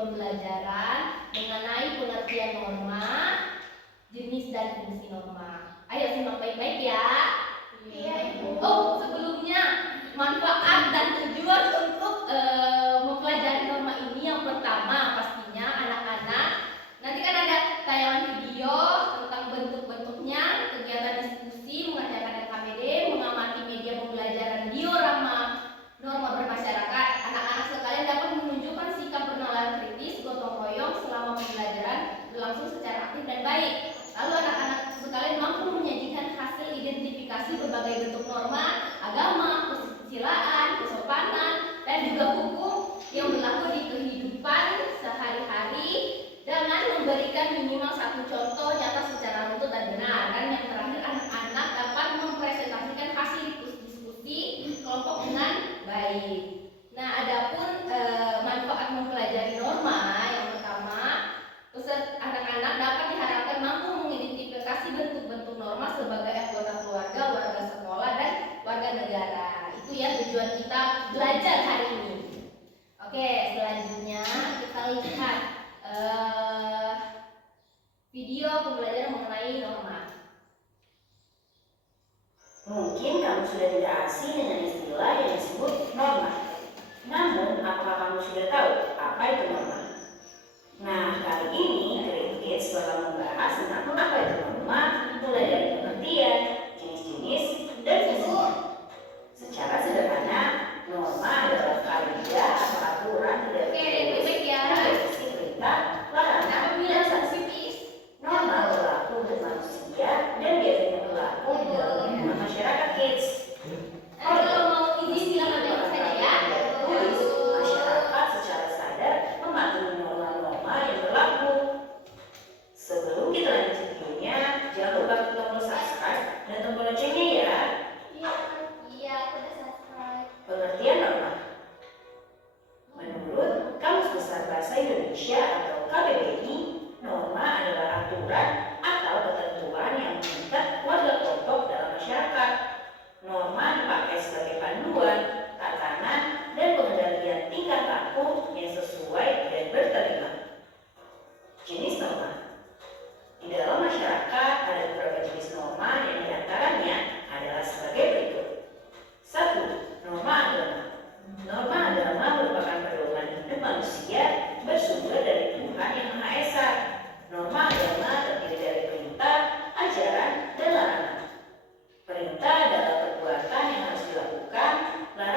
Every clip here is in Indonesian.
pembelajaran mengenai pengertian norma, jenis dan fungsi norma. Ayo simak baik-baik ya. Iya, Ibu. Oh, sebelumnya manfaat dan tujuan untuk mempelajari norma ini yang pertama pastinya anak-anak nanti kan ada tayangan video tentang bentuk-bentuknya, kegiatan diskusi, mengerjakan KPD, mengamati media pembelajaran diorama norma bermasyarakat. Anak-anak sekalian dapat menunjukkan sikap bernalar kritis, gotong royong selama pembelajaran berlangsung secara aktif dan baik. Lalu anak-anak sekalian mampu menyajikan hasil identifikasi berbagai bentuk norma, agama, kesusilaan, kesopanan, dan juga hukum yang berlaku di kehidupan sehari-hari dengan memberikan minimal satu contoh nyata secara runtut dan benar. Dan yang terakhir, anak-anak dapat mempresentasikan hasil diskusi kelompok dengan baik. Nah, adapun manfaat mempelajari norma yang pertama, anak-anak dapat diharapkan mampu mengidentifikasi bentuk-bentuk norma sebagai anggota keluarga, warga sekolah, dan warga negara. Itu ya tujuan kita belajar hari ini. Oke, selanjutnya kita lihat video pembelajaran mengenai norma. Mungkin kamu sudah tidak asing dengan istilah yang disebut norma. Namun, apakah kamu sudah tahu apa itu norma? Nah, kali ini Grade Kids bakal membahas tentang apa itu norma, mulai dari pengertian, jenis-jenis, dan fungsinya. Secara sederhana, norma adalah kaidah atau aturan tidak tertulis yang berisi perintah, larangan, dan sanksi. Norma berlaku untuk manusia dan biasanya berlaku di dalam lingkungan masyarakat kids. Kalau mau izin silakan jawab saja ya. Masyarakat secara sadar mematuhi norma-norma yang berlaku. Sebelum kita lanjut videonya, jangan lupa klik tombol subscribe dan tombol loncengnya ya. Iya, aku udah subscribe. Pengertian norma. Menurut Kamus Besar Bahasa Indonesia atau KBBI, norma adalah aturan atau ketentuan yang mengikat warga kelompok dalam masyarakat. Norma dipakai sebagai panduan, tatanan, dan pengendalian tingkah laku yang sesuai dan berterima. Jenis norma. Di dalam masyarakat ada beberapa jenis norma yang diantaranya adalah sebagai berikut. 1. Norma agama. Norma agama merupakan pedoman hidup manusia bersumber dari Tuhan Yang Maha Esa. Norma agama terdiri dari perintah, ajaran, dan larangan. Perintah adalah perbuatan yang harus dilakukan, larangan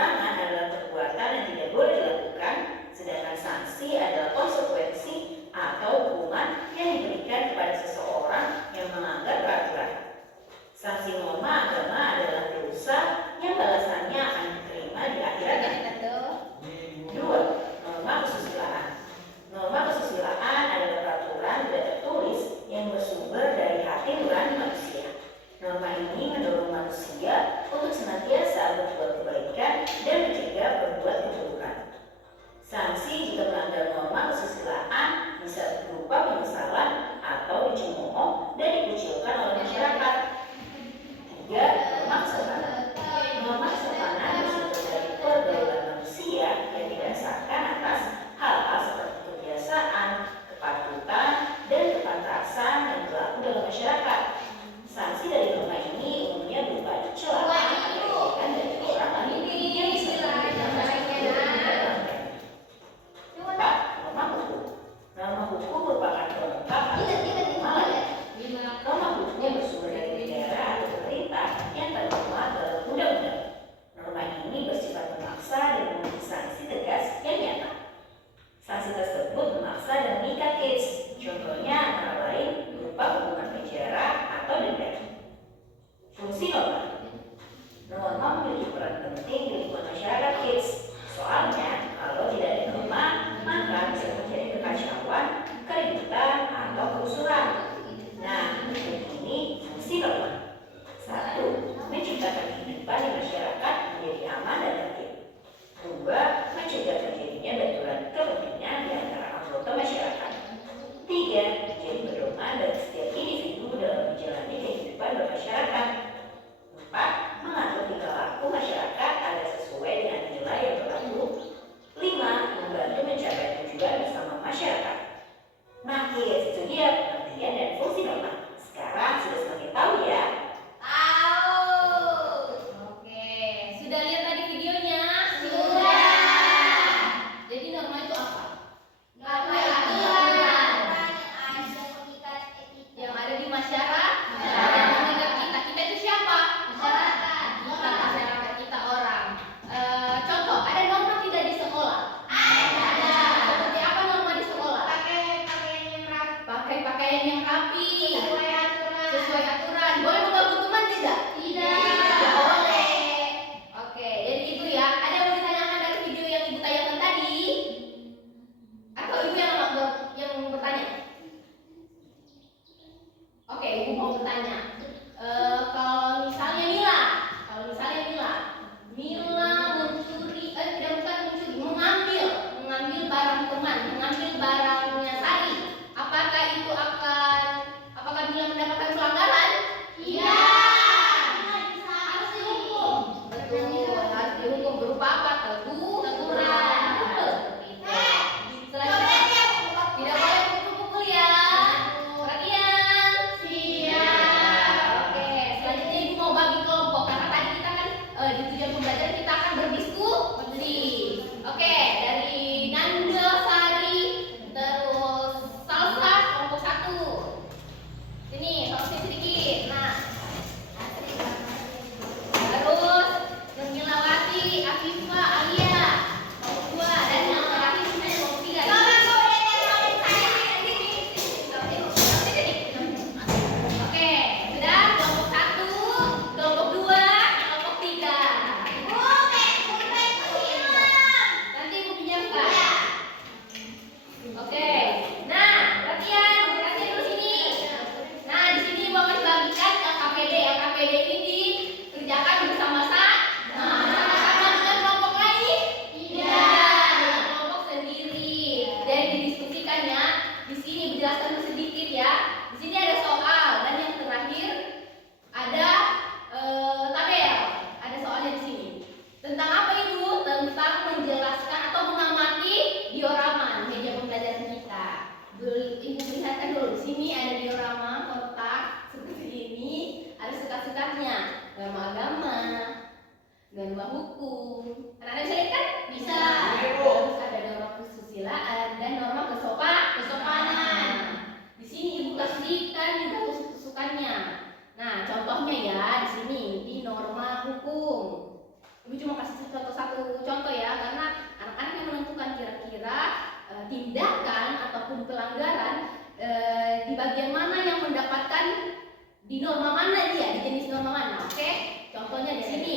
bagian mana yang mendapatkan di norma mana dia, di jenis norma mana. Oke? Contohnya di sini.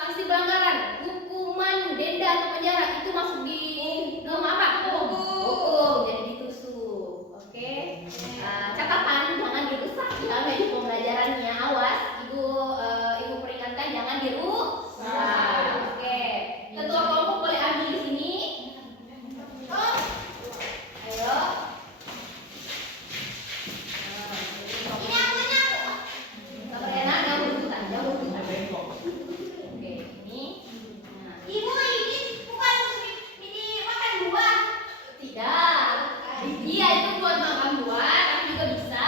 Sanksi pelanggaran, hukuman, denda atau penjara itu masuk di norma apa? Hukum. Jadi ditusuk. Oke? Catatan jangan dirusak ya media pembelajarannya. Awas, ibu peringatkan jangan dirusak. Oke. Ketua kelompok boleh ambil di sini. Ayo. Ini akunya aku. Kalau enak jauh urutan, jauh urutan. Oke, ini. Nah, Ibu ini bukan ini makan buah. tidak. Iya itu buat makan buah, tapi juga bisa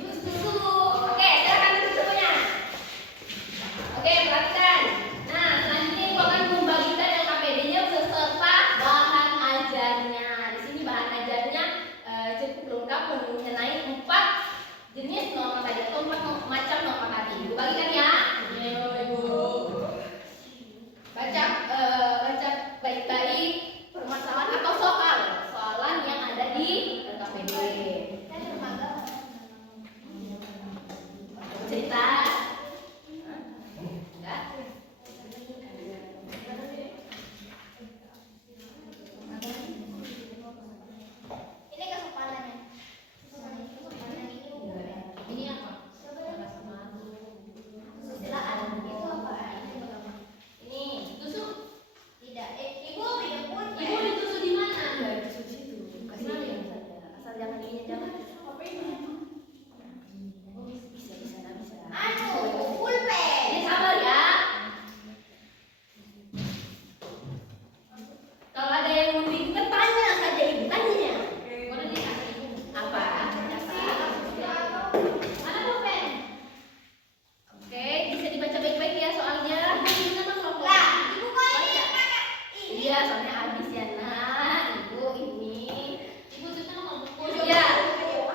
ditusuk. Oke, silakan ditusuknya. Oke, perhatikan. Nah, selanjutnya ibu akan membagikan LKPD-nya beserta bahan ajarnya. Di sini bahan ajarnya cukup lengkap mengenai 4 jenis norma tadi atau 4 macam norma tadi. Ibu bagikan ya. Ibu. Baca baik-baik permasalahan atau soalan yang ada di LKPD. Saya dermaga. Cerita. Enggak? Ini kesopanannya. Kesopanan ini bukan. Ini apa? Kesusilaan itu apa? Ini tusuk. Tidak. Ibu minum pun. Ibu ditusuk di mana? Enggak ditusuk di situ. Kasih dia saja. Asal jangan ini jangan. Oh, bisa. Aduh, pulpen. Ini sabar ya. Kalau ada yang membingungkan tanya saja ibu tanya. Boleh dikasih ibu apa? Mana pulpen? Oke, bisa dibaca baik-baik ya soalnya. Gimana Mas Roko? Lah, ibu kok ini pakai ini? Iya, soalnya habis ya nak. Ibu ini. Ibu tuh sama buku. Coba, Iya. coba.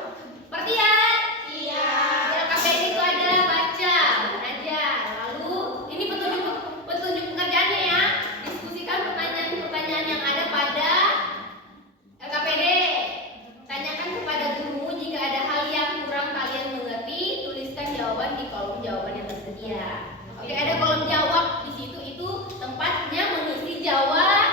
Perhatian. Iya. Di LKPD itu ada baca aja. Lalu ini petunjuk pekerjaannya ya. Diskusikan pertanyaan-pertanyaan yang ada pada LKPD. Tanyakan kepada gurumu jika ada hal yang kurang kalian mengerti. Tuliskan jawaban di kolom jawaban yang tersedia. Oke, ada kolom jawab di situ itu tempatnya mengisi jawaban.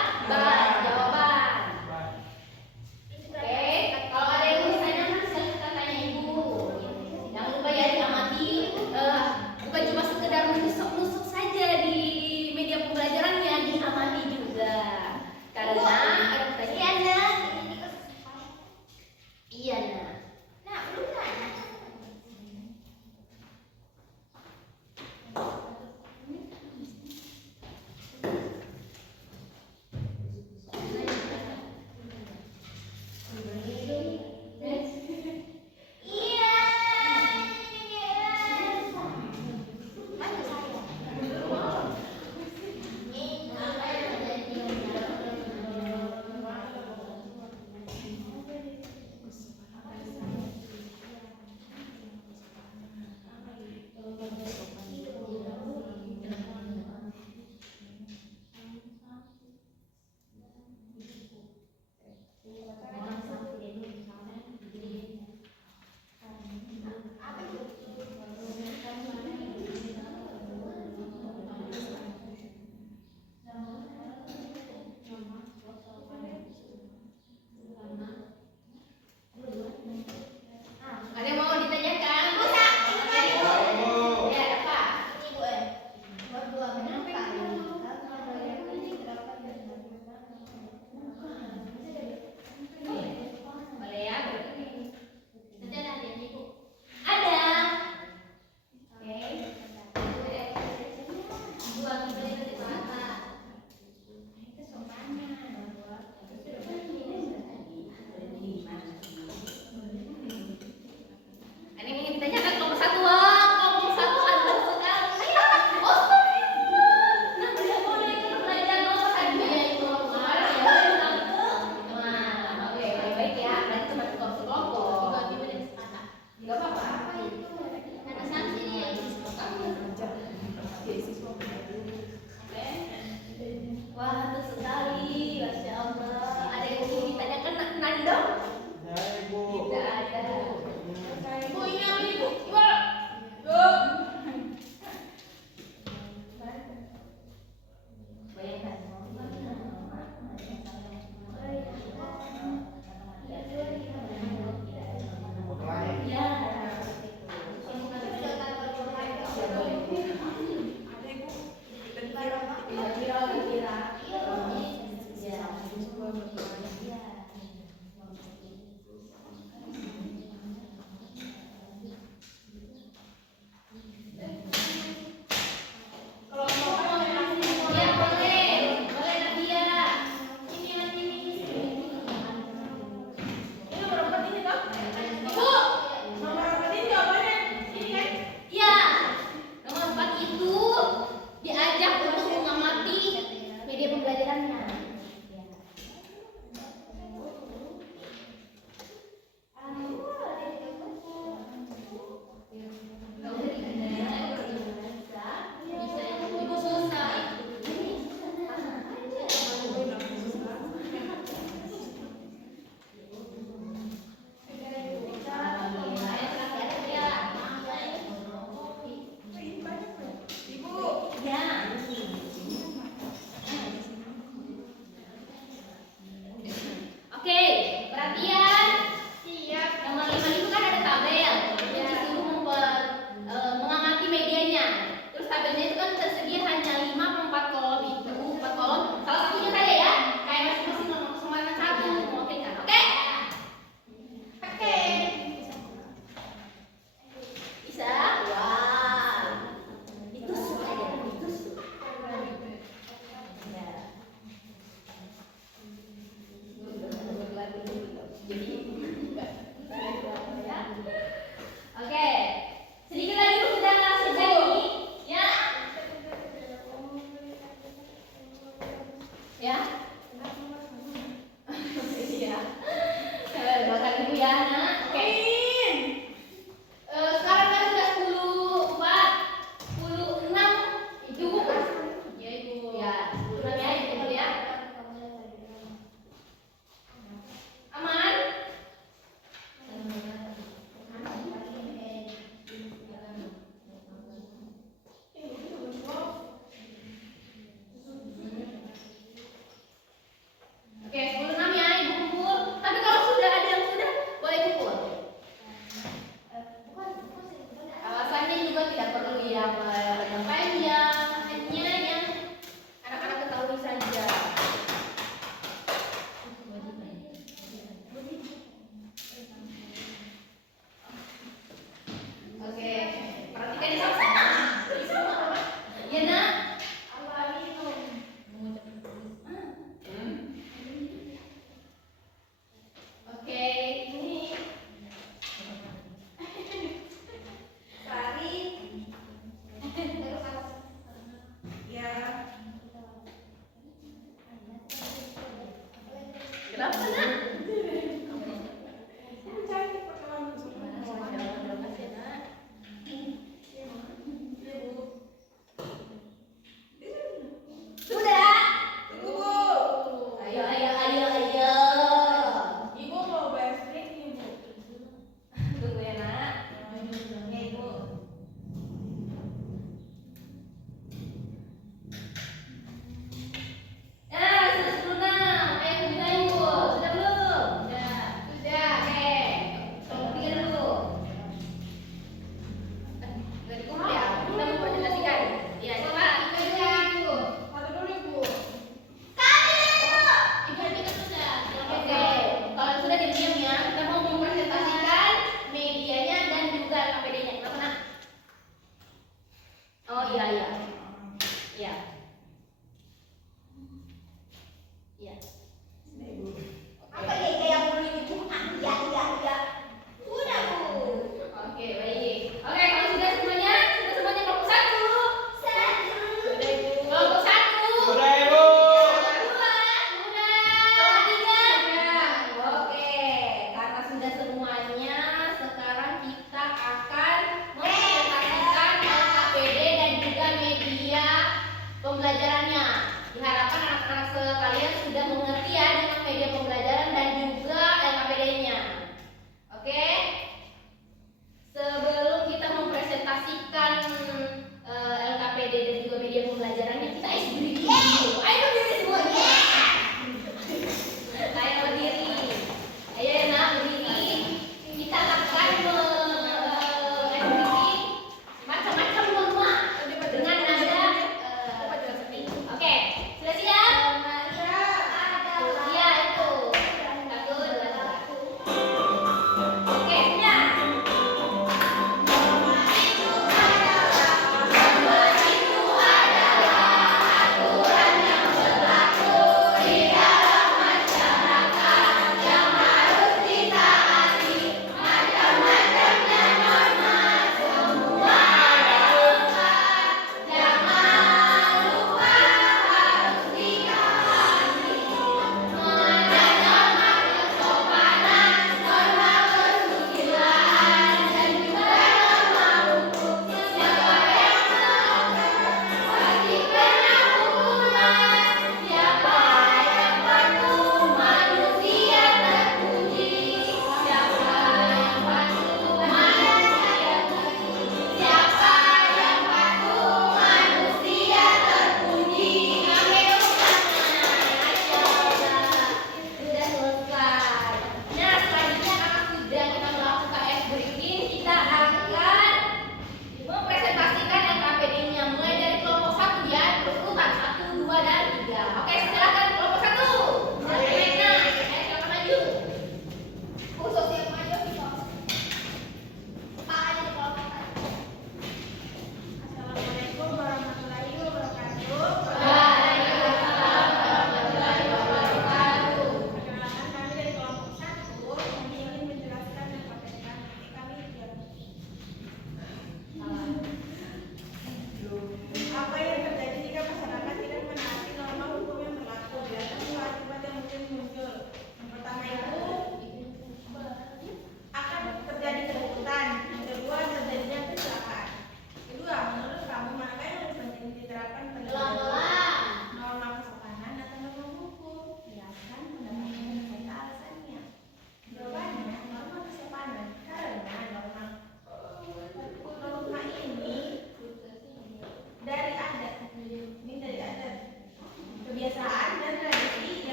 Oke, perhatian. Siap. Nomor 5 itu kan ada tabel. Kunci suruh mengamati medianya. Terus tabelnya itu kan tersedia hanya 5 atau 4 kolom itu. 4 kolom. Salah satunya saya ya. Kayak masing-masing nomor kesemuanya satu. Oke kan? Oke? Oke. Bisa? Wah. Itu aja. Itu ya. Jadi ya. Oke. Sedikit lagi Bu, sudah selesai ini. Ya. Ya. Iya. Doakan Ibu ya, Nak. Oke. Sekarang kan sudah 10:04, 10:06. Itu Bu. Ya, Ibu. Ya, 10:06 ya, Ibu ya. Aman? Oke, 10:06 ya, Ibu kumpul. Tapi kalau sudah ada yang sudah, boleh kumpul. Alasannya juga tidak perlu yang panjang, hanya yang anak-anak ketahui saja. Oke, perhatikan sama-sama. Iya, Nak? Oke, ini Sari. Ya. Kenapa, Nak? Cantik perkenalan. Sudah. Tunggu, Bu. Ayo, ayo, ayo, ayo. Ibu mau bayar sedikit nih, Bu. Tunggu ya, Nak. Oke, Ibu. Ya, sudah 10:06. Ayo, sudah, Ibu. Sudah belum?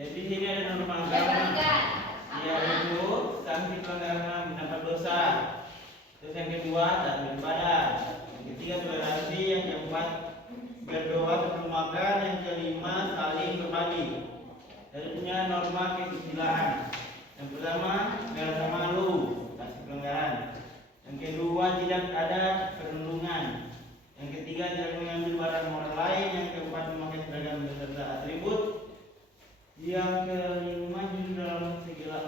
Jadi di sini ada norma Saya agama. perhatikan. Yaitu sanksi pelanggaran mendapat dosa. Terus yang kedua tak beribadah. Yang ketiga toleransi. Yang keempat berdoa sebelum makan. Yang kelima saling berbagi. Jadi punya norma kesusilaan. Yang pertama rasa malu, sanksi pelanggaran. Yang kedua tidak ada perlindungan. Yang ketiga tidak mengambil barang orang lain. Yang keempat memakai seragam beserta atribut. Yang kelima jujur dalam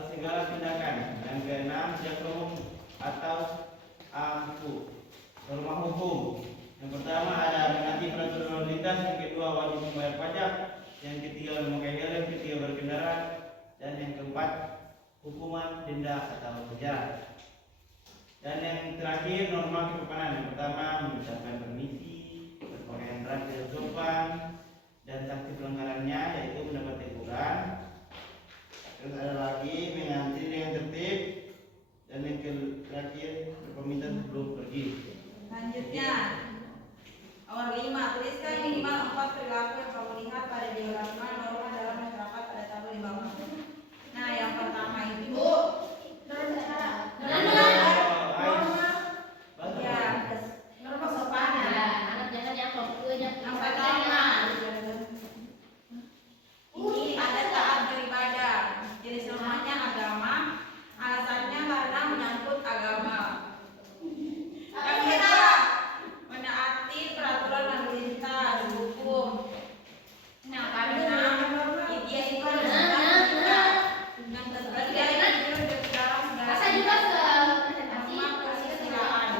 segala tindakan. Yang keenam tidak sombong atau angkuh. Norma hukum. Yang pertama ada menaati peraturan lalu lintas. Yang kedua wajib membayar pajak. Yang ketiga memakai helm. Yang ketiga berkendara. Dan yang keempat hukuman denda atau penjara. Dan yang terakhir norma kesopanan. Yang pertama mengucapkan permisi, berpakaian rapi dan sopan. Dan sanksi pelanggarannya yaitu mendapat teguran. Terus ada lagi mengantri dengan tertib. Dan yang terakhir berpamitan sebelum pergi. Selanjutnya, nomor 5, tuliskan minimal 4 perilaku yang kamu lihat pada diorama norma dalam masyarakat pada tabel di bawah. Nah, yang pertama itu norma kesopanan. Ya, anak jangan yang fokusnya Yang pertama, ini ada taat beribadah. Jenis normanya agama. Alasannya karena menyangkut agama. Yang kedua, menaati peraturan lalu lintas hukum. Nah, karena dia itu adalah kita. Yang ketiga itu dalam Masa juga presentasi norma kesusilaan.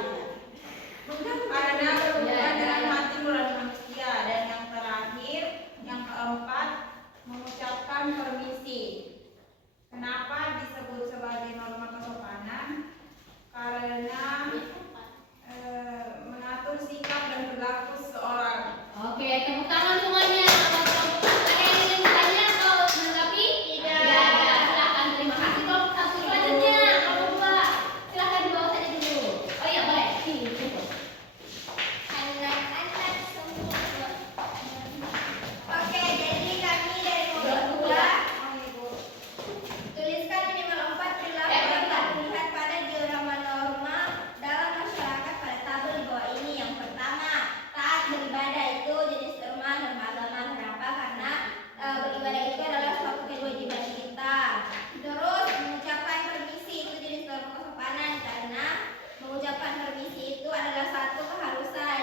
Karena berhubungan dengan hati nurani manusia. Dan yang terakhir, yang keempat, mengucapkan permisi. Kenapa disebut sebagai norma kesopanan? Karena mengatur sikap dan perilaku seseorang. Oke, tepuk tangan semuanya. Ada yang ingin bertanya atau menanggapi? Tidak. Silakan. Terima kasih. Kalau satu selanjutnya, nomor 2, silakan dibawa saja dulu. Oh iya, boleh. Anak-anak semua. Oke, jadi kami dari nomor 2 tuliskan minimal 4 perilaku yang kamu lihat pada diorama norma dalam masyarakat pada tabel di bawah ini. Yang pertama, taat beribadah itu jenis norma agama. Kenapa? Karena beribadah itu adalah suatu kewajiban kita. Terus mengucapkan permisi itu jenis norma kesopanan karena mengucapkan permisi itu adalah satu keharusan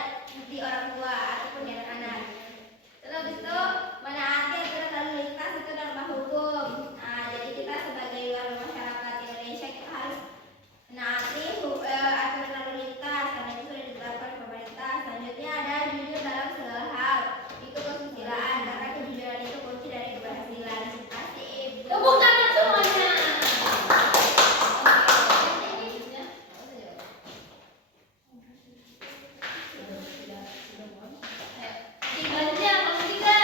di orang tua ataupun di anak-anak. Terus itu menaati aturan lalu lintas itu norma hukum. Nah, jadi kita sebagai warga masyarakat Indonesia kita harus menaati aturan lalu lintas karena itu sudah ditetapkan pemerintah. Selanjutnya ada jujur dalam segala hal. Itu kesusilaan karena kejujuran itu kunci dari keberhasilan. Asik. Tepuk tangan semuanya. Selanjutnya, nomor 3.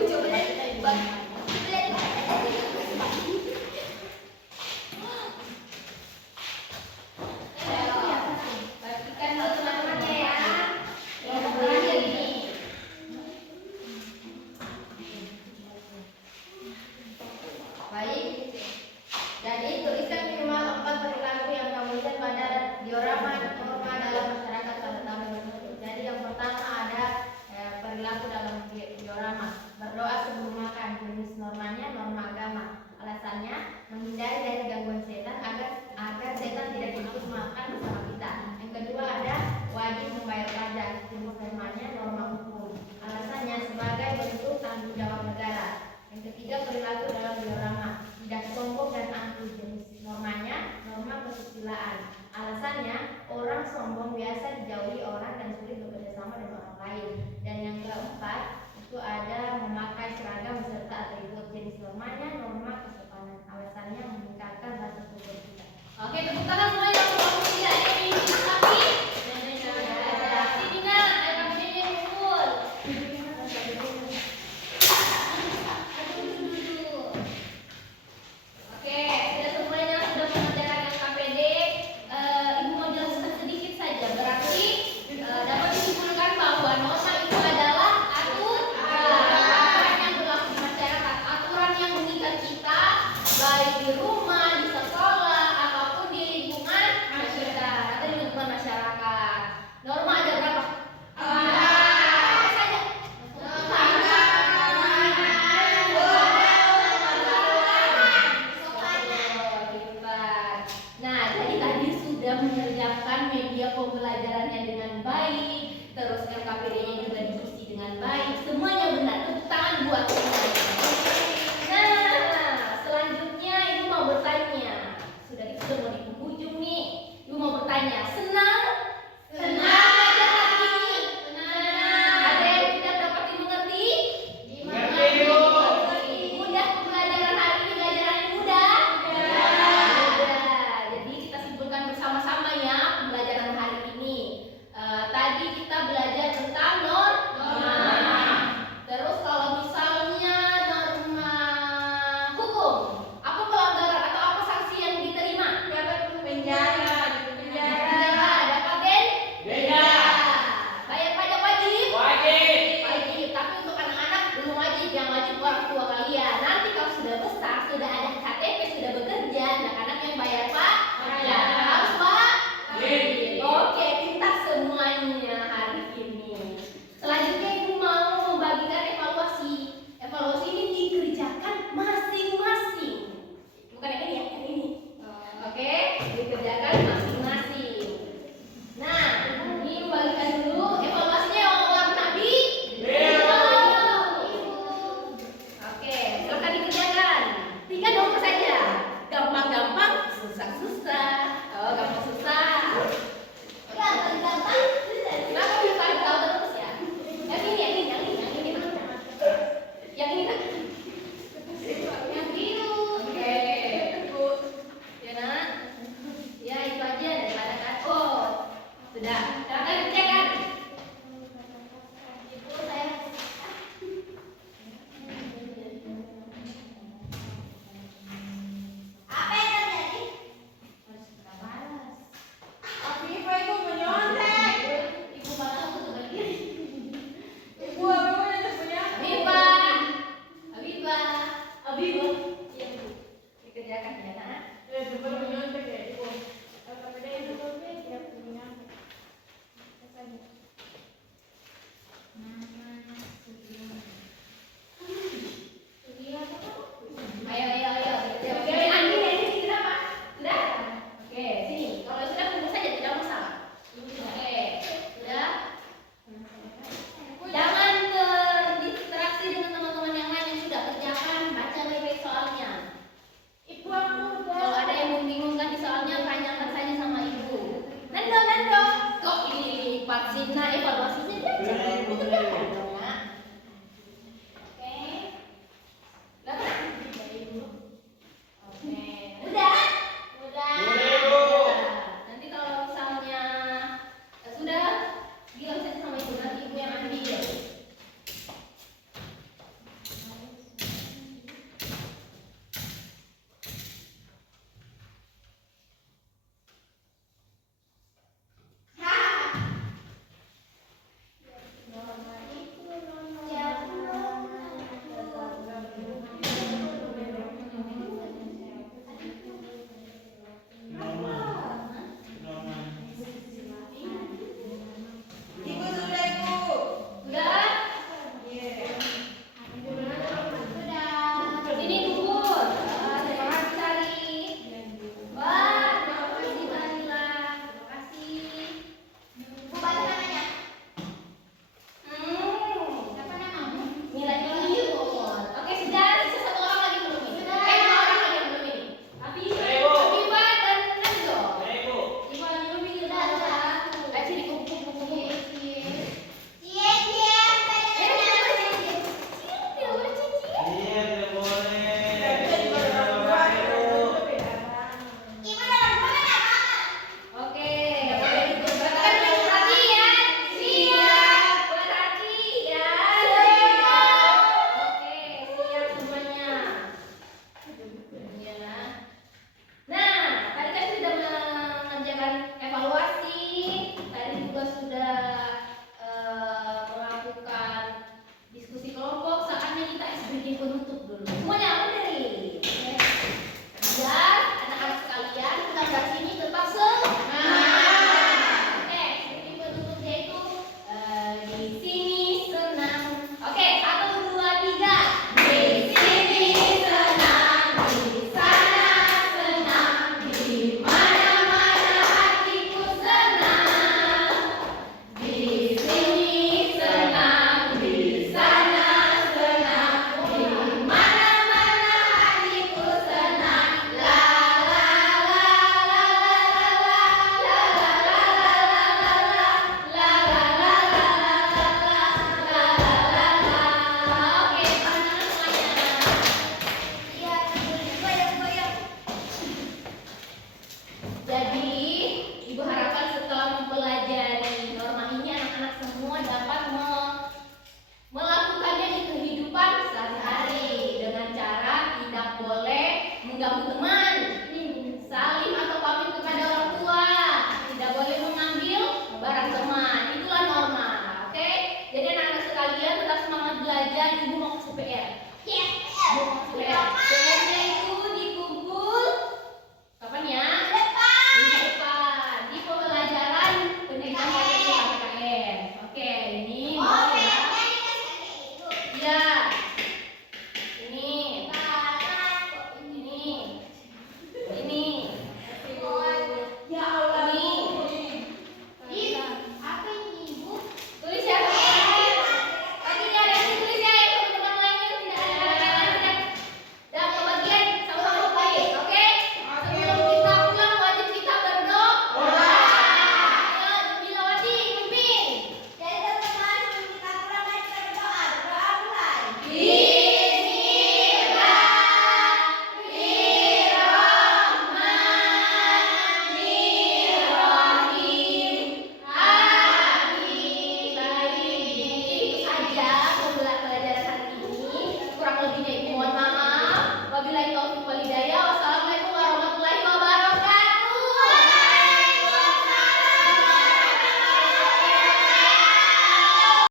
Coba deh, Bang. Perhatikan dulu teman-temannya ya. Yang terakhir ini. Baik. Jadi tuliskan minimal 4 perilaku yang kamu lihat pada diorama norma dalam masyarakat pada tahun tersebut. Jadi yang pertama ada perilaku dalam diorama. Berdoa sebelum makan. Jenis normanya norma agama. Alasannya menghindari dari gangguan setan agar setan tidak ikut makan bersama kita. Yang kedua ada wajib membayar pajak. Jenis normanya norma hukum. Alasannya sebagai bentuk tanggung jawab negara. Yang ketiga perilaku dalam diorama. Tidak sombong dan angkuh. Jenis normanya norma kesusilaan. Alasannya orang sombong biasa dijauhi orang dan sulit bekerja sama dengan orang lain. Dan yang keempat itu ada memakai seragam beserta atribut. Jenis normanya norma kesopanan. Alasannya meningkatkan rasa syukur kita. Oke, tepuk tangan semuanya.